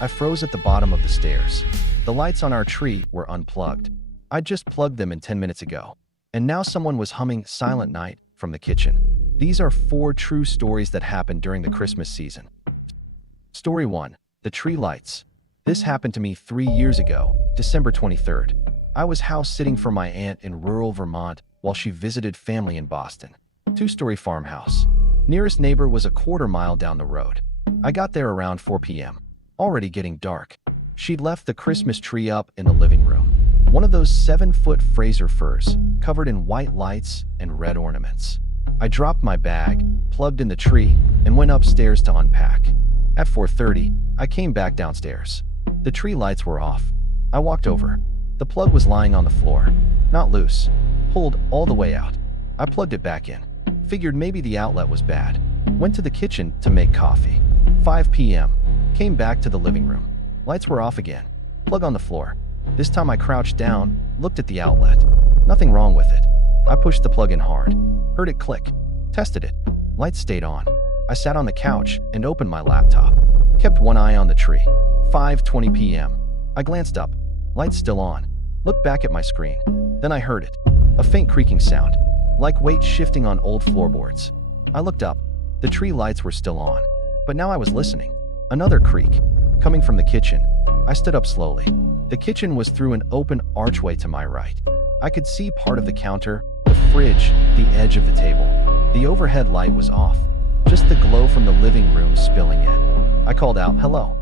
I froze at the bottom of the stairs. The lights on our tree were unplugged. I'd just plugged them in 10 minutes ago. And now someone was humming Silent Night from the kitchen. These are 4 true stories that happened during the Christmas season. Story 1. The Tree Lights. This happened to me 3 years ago, December 23rd. I was house sitting for my aunt in rural Vermont while she visited family in Boston. 2-story farmhouse. Nearest neighbor was a quarter-mile down the road. I got there around 4 p.m. Already getting dark. She'd left the Christmas tree up in the living room. One of those 7-foot Fraser firs, covered in white lights and red ornaments. I dropped my bag, plugged in the tree, and went upstairs to unpack. At 4:30, I came back downstairs. The tree lights were off. I walked over. The plug was lying on the floor, not loose, pulled all the way out. I plugged it back in. Figured maybe the outlet was bad. Went to the kitchen to make coffee. 5 p.m. Came back to the living room. Lights were off again. Plug on the floor. This time I crouched down, looked at the outlet. Nothing wrong with it. I pushed the plug in hard. Heard it click. Tested it. Lights stayed on. I sat on the couch and opened my laptop. Kept one eye on the tree. 5:20 p.m. I glanced up. Lights still on. Looked back at my screen. Then I heard it. A faint creaking sound, like weight shifting on old floorboards. I looked up. The tree lights were still on. But now I was listening. Another creak, coming from the kitchen. I stood up slowly. The kitchen was through an open archway to my right. I could see part of the counter, the fridge, the edge of the table. The overhead light was off. Just the glow from the living room spilling in. I called out, "Hello."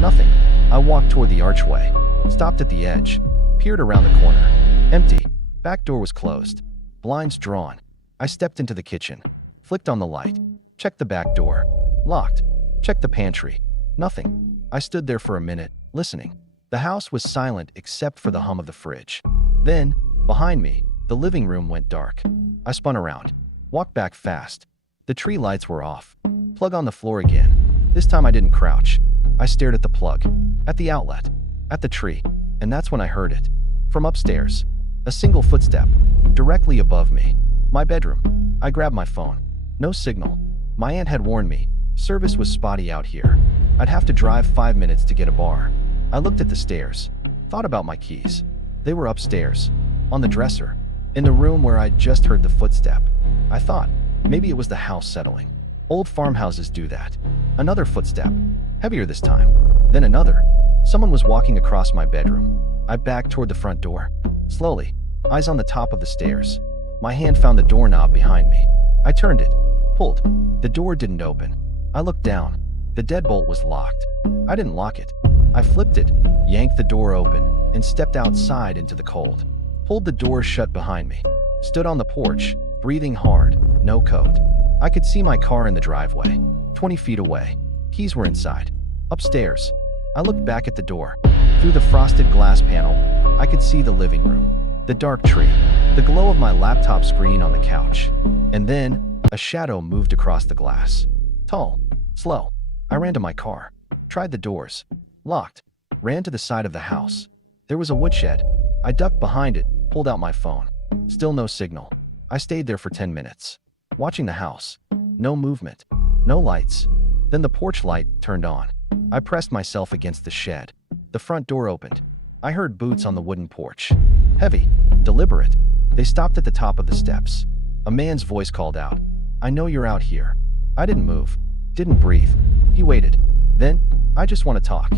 Nothing. I walked toward the archway. Stopped at the edge. Peered around the corner. Empty. Back door was closed. Blinds drawn. I stepped into the kitchen. Flicked on the light. Checked the back door. Locked. Checked the pantry. Nothing. I stood there for a minute, listening. The house was silent except for the hum of the fridge. Then, behind me, the living room went dark. I spun around. Walked back fast. The tree lights were off. Plug on the floor again. This time I didn't crouch. I stared at the plug, at the outlet, at the tree, and that's when I heard it. From upstairs. A single footstep, directly above me. My bedroom. I grabbed my phone. No signal. My aunt had warned me. Service was spotty out here. I'd have to drive 5 minutes to get a bar. I looked at the stairs. Thought about my keys. They were upstairs. On the dresser. In the room where I'd just heard the footstep. I thought, maybe it was the house settling. Old farmhouses do that. Another footstep. Heavier this time. Then another. Someone was walking across my bedroom. I backed toward the front door. Slowly. Eyes on the top of the stairs. My hand found the doorknob behind me. I turned it. Pulled. The door didn't open. I looked down. The deadbolt was locked. I didn't lock it. I flipped it, yanked the door open, and stepped outside into the cold. Pulled the door shut behind me. Stood on the porch, breathing hard, no coat. I could see my car in the driveway, 20 feet away. Keys were inside. Upstairs. I looked back at the door. Through the frosted glass panel, I could see the living room, the dark tree, the glow of my laptop screen on the couch. And then, a shadow moved across the glass. Tall, slow. I ran to my car. Tried the doors. Locked. Ran to the side of the house. There was a woodshed. I ducked behind it, pulled out my phone. Still no signal. I stayed there for 10 minutes. Watching the house. No movement. No lights. Then the porch light turned on. I pressed myself against the shed. The front door opened. I heard boots on the wooden porch. Heavy. Deliberate. They stopped at the top of the steps. A man's voice called out, "I know you're out here." I didn't move. Didn't breathe. He waited. Then, "I just want to talk."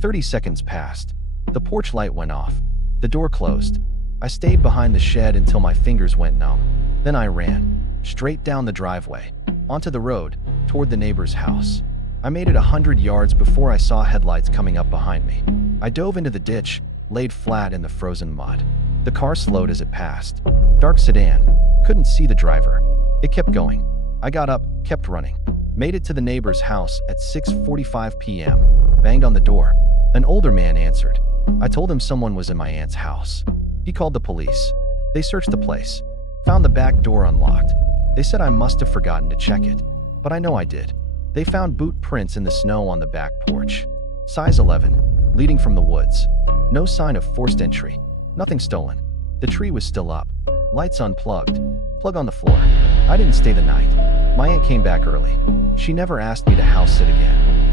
30 seconds passed. The porch light went off. The door closed. I stayed behind the shed until my fingers went numb. Then I ran. Straight down the driveway. Onto the road, toward the neighbor's house. I made it 100 yards before I saw headlights coming up behind me. I dove into the ditch, laid flat in the frozen mud. The car slowed as it passed. Dark sedan. Couldn't see the driver. It kept going. I got up, kept running. Made it to the neighbor's house at 6:45 p.m. Banged on the door. An older man answered. I told him someone was in my aunt's house. He called the police. They searched the place. Found the back door unlocked. They said I must have forgotten to check it. But I know I did. They found boot prints in the snow on the back porch. Size 11. Leading from the woods. No sign of forced entry. Nothing stolen. The tree was still up. Lights unplugged. Plug on the floor. I didn't stay the night. My aunt came back early. She never asked me to house sit again.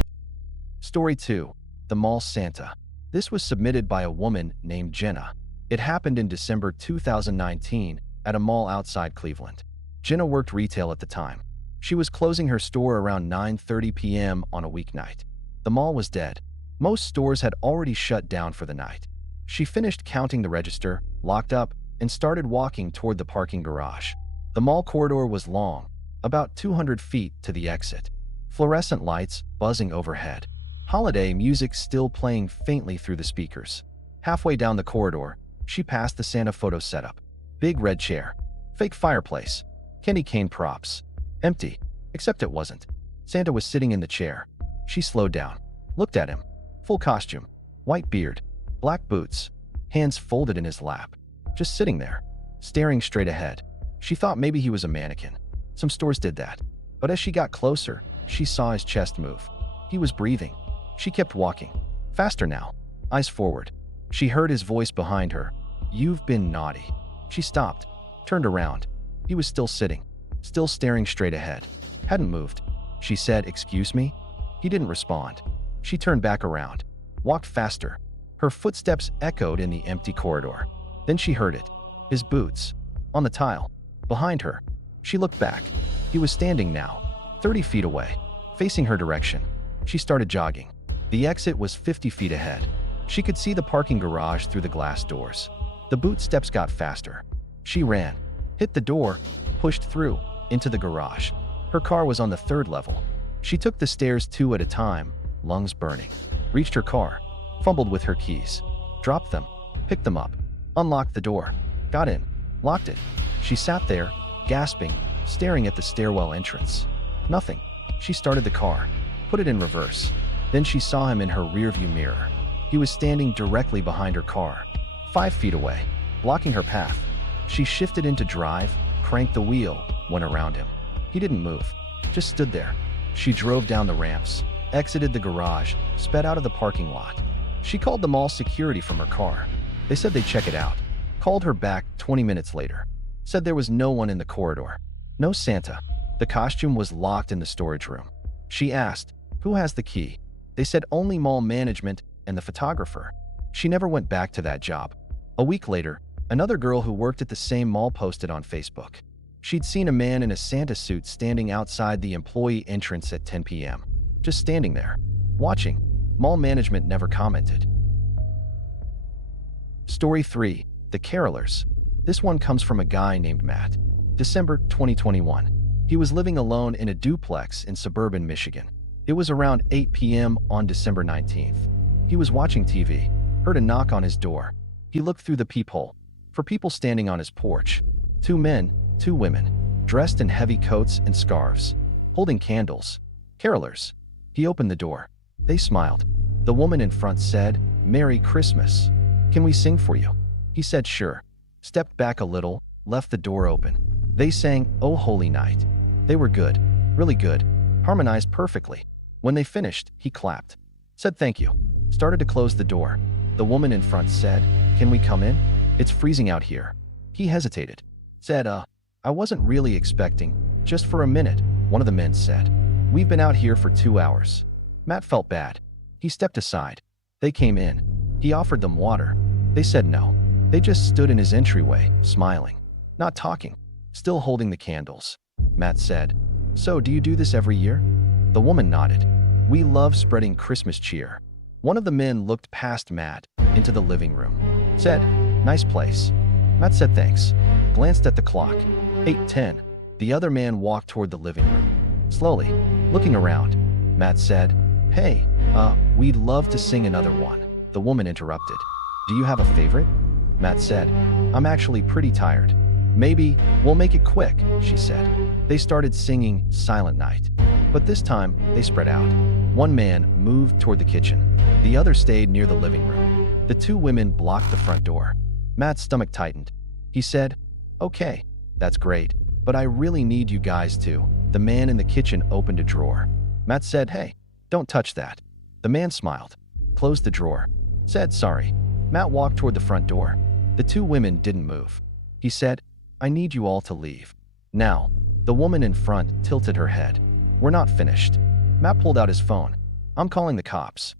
Story 2. The Mall Santa. This was submitted by a woman named Jenna. It happened in December 2019 at a mall outside Cleveland. Jenna worked retail at the time. She was closing her store around 9:30 p.m. on a weeknight. The mall was dead. Most stores had already shut down for the night. She finished counting the register, locked up, and started walking toward the parking garage. The mall corridor was long, about 200 feet to the exit. Fluorescent lights buzzing overhead. Holiday music still playing faintly through the speakers. Halfway down the corridor, she passed the Santa photo setup. Big red chair. Fake fireplace. Candy cane props. Empty. Except it wasn't. Santa was sitting in the chair. She slowed down. Looked at him. Full costume. White beard. Black boots. Hands folded in his lap. Just sitting there. Staring straight ahead. She thought maybe he was a mannequin. Some stores did that. But as she got closer, she saw his chest move. He was breathing. She kept walking. Faster now. Eyes forward. She heard his voice behind her. "You've been naughty." She stopped. Turned around. He was still sitting. Still staring straight ahead. Hadn't moved. She said, "Excuse me?" He didn't respond. She turned back around. Walked faster. Her footsteps echoed in the empty corridor. Then she heard it. His boots. On the tile. Behind her. She looked back. He was standing now, 30 feet away, facing her direction. She started jogging. The exit was 50 feet ahead. She could see the parking garage through the glass doors. The boot steps got faster. She ran, hit the door, pushed through, into the garage. Her car was on the 3rd level. She took the stairs 2 at a time, lungs burning. Reached her car, fumbled with her keys. Dropped them, picked them up, unlocked the door, got in, locked it. She sat there, gasping, staring at the stairwell entrance. Nothing. She started the car, put it in reverse. Then she saw him in her rearview mirror. He was standing directly behind her car, 5 feet away, blocking her path. She shifted into drive, cranked the wheel, went around him. He didn't move, just stood there. She drove down the ramps, exited the garage, sped out of the parking lot. She called the mall security from her car. They said they'd check it out. Called her back 20 minutes later. Said there was no one in the corridor. No Santa. The costume was locked in the storage room. She asked, "Who has the key?" They said only mall management and the photographer. She never went back to that job. A week later, another girl who worked at the same mall posted on Facebook. She'd seen a man in a Santa suit standing outside the employee entrance at 10 p.m. Just standing there, watching. Mall management never commented. Story 3. The Carolers. This one comes from a guy named Matt. December 2021. He was living alone in a duplex in suburban Michigan. It was around 8 p.m. on December 19th. He was watching TV, heard a knock on his door. He looked through the peephole. For people standing on his porch. 2 men, 2 women, dressed in heavy coats and scarves, holding candles. Carolers. He opened the door. They smiled. The woman in front said, "Merry Christmas. Can we sing for you?" He said sure. Stepped back a little, left the door open. They sang "Oh Holy Night." They were good, really good, harmonized perfectly. When they finished, he clapped. Said thank you. Started to close the door. The woman in front said, "Can we come in? It's freezing out here." He hesitated. Said, I wasn't really expecting. Just for a minute," one of the men said. "We've been out here for 2 hours." Matt felt bad. He stepped aside. They came in. He offered them water. They said no. They just stood in his entryway, smiling. Not talking. Still holding the candles. Matt said, "So, do you do this every year?" The woman nodded. "We love spreading Christmas cheer." One of the men looked past Matt, into the living room. Said, "Nice place." Matt said thanks. Glanced at the clock. 8:10. The other man walked toward the living room. Slowly, looking around. Matt said, "Hey, we'd love to sing another one." The woman interrupted. "Do you have a favorite?" Matt said, "I'm actually pretty tired." "Maybe we'll make it quick," she said. They started singing Silent Night. But this time, they spread out. One man moved toward the kitchen. The other stayed near the living room. The 2 women blocked the front door. Matt's stomach tightened. He said, "Okay, that's great, but I really need you guys to." The man in the kitchen opened a drawer. Matt said, "Hey, don't touch that." The man smiled, closed the drawer, said sorry. Matt walked toward the front door. The 2 women didn't move. He said, "I need you all to leave now." The woman in front tilted her head. "We're not finished." Matt pulled out his phone. "I'm calling the cops."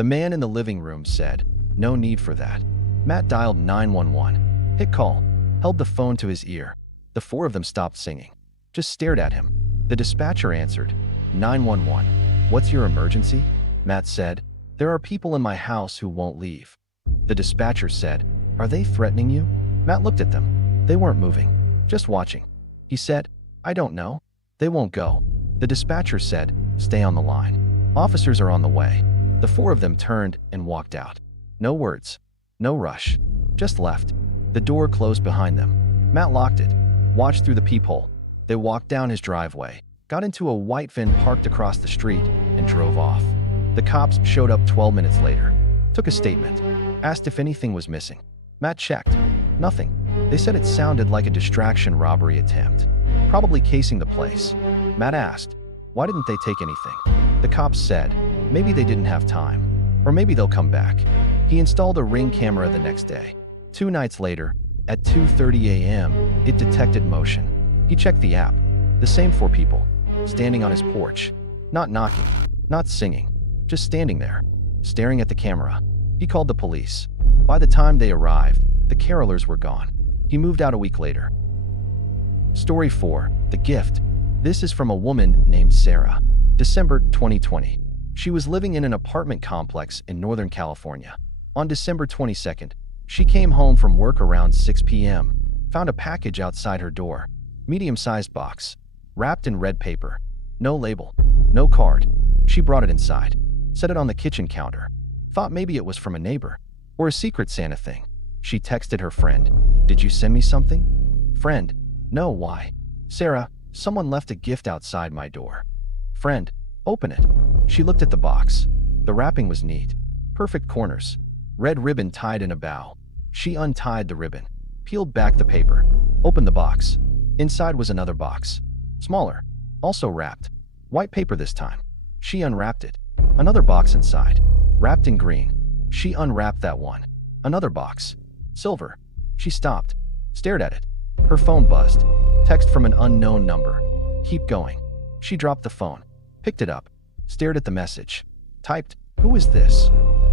The man in the living room said, "No need for that." Matt dialed 911. Hit call, held the phone to his ear. The four of them stopped singing, just stared at him. The dispatcher answered, 911. "What's your emergency?" Matt said, "There are people in my house who won't leave." The dispatcher said, "Are they threatening you?" Matt looked at them. They weren't moving, just watching. He said, "I don't know. They won't go." The dispatcher said, "Stay on the line. Officers are on the way." The four of them turned and walked out. No words, no rush, just left. The door closed behind them. Matt locked it, watched through the peephole. They walked down his driveway, got into a white van parked across the street, and drove off. The cops showed up 12 minutes later, took a statement, asked if anything was missing. Matt checked. Nothing. They said it sounded like a distraction robbery attempt, probably casing the place. Matt asked, "Why didn't they take anything?" The cops said, "Maybe they didn't have time, or maybe they'll come back." He installed a Ring camera the next day. 2 nights later, at 2:30 a.m., it detected motion. He checked the app. The same 4 people, standing on his porch, not knocking, not singing, just standing there, staring at the camera. He called the police. By the time they arrived, the carolers were gone. He moved out a week later. Story 4. The Gift. This is from a woman named Sarah. December 2020. She was living in an apartment complex in Northern California. On December 22nd, she came home from work around 6 p.m., found a package outside her door. Medium-sized box, wrapped in red paper. No label, no card. She brought it inside, set it on the kitchen counter. Thought maybe it was from a neighbor, or a secret Santa thing. She texted her friend, "Did you send me something?" Friend, "No, why?" Sarah, "Someone left a gift outside my door." Friend, "Open it." She looked at the box. The wrapping was neat. Perfect corners. Red ribbon tied in a bow. She untied the ribbon, peeled back the paper, opened the box. Inside was another box. Smaller, also wrapped. White paper this time. She unwrapped it. Another box inside, wrapped in green. She unwrapped that one. Another box. Silver. She stopped, stared at it. Her phone buzzed. Text from an unknown number. Keep going. She dropped the phone, picked it up, stared at the message. Typed, "Who is this?"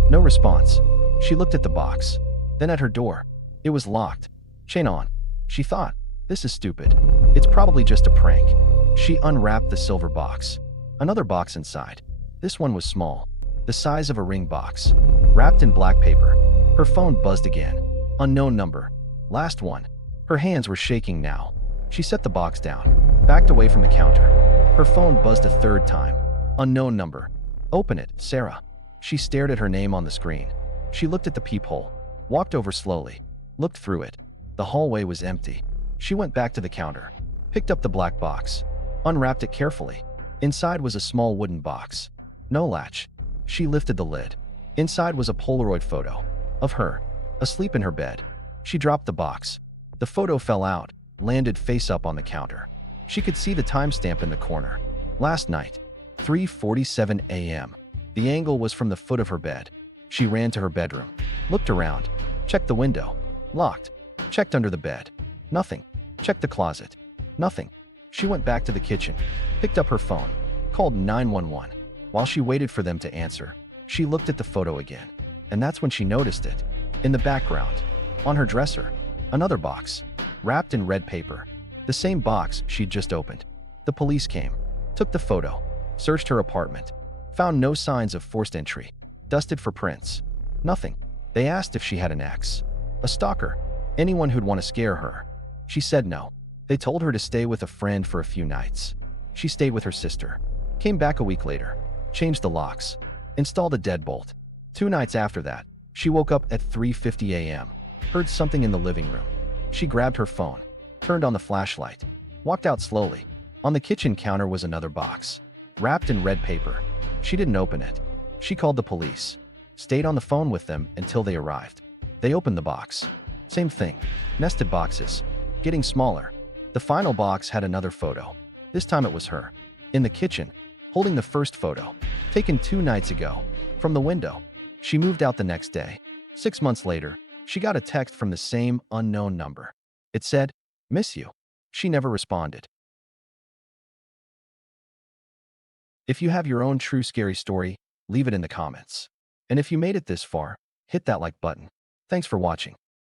No response. She looked at the box, then at her door. It was locked. Chain on. She thought, "This is stupid. It's probably just a prank." She unwrapped the silver box. Another box inside. This one was small, the size of a ring box, wrapped in black paper. Her phone buzzed again. Unknown number. Last one. Her hands were shaking now. She set the box down, backed away from the counter. Her phone buzzed a third time. Unknown number. "Open it, Sarah." She stared at her name on the screen. She looked at the peephole, walked over slowly, looked through it. The hallway was empty. She went back to the counter, picked up the black box, unwrapped it carefully. Inside was a small wooden box. No latch. She lifted the lid. Inside was a Polaroid photo of her, asleep in her bed. She dropped the box. The photo fell out, landed face up on the counter. She could see the timestamp in the corner. Last night, 3:47 a.m. The angle was from the foot of her bed. She ran to her bedroom, looked around, checked the window. Locked. Checked under the bed. Nothing. Checked the closet. Nothing. She went back to the kitchen, picked up her phone, called 911. While she waited for them to answer, she looked at the photo again. And that's when she noticed it. In the background, on her dresser, another box, wrapped in red paper. The same box she'd just opened. The police came, took the photo, searched her apartment, found no signs of forced entry, dusted for prints. Nothing. They asked if she had an ex, a stalker, anyone who'd want to scare her. She said no. They told her to stay with a friend for a few nights. She stayed with her sister, came back a week later, changed the locks, installed a deadbolt. 2 nights after that, she woke up at 3:50 a.m., heard something in the living room. She grabbed her phone, turned on the flashlight, walked out slowly. On the kitchen counter was another box, wrapped in red paper. She didn't open it. She called the police, stayed on the phone with them until they arrived. They opened the box. Same thing, nested boxes, getting smaller. The final box had another photo. This time it was her, in the kitchen, holding the first photo, taken 2 nights ago, from the window. She moved out the next day. 6 months later, she got a text from the same unknown number. It said, "Miss you." She never responded. If you have your own true scary story, leave it in the comments. And if you made it this far, hit that like button. Thanks for watching.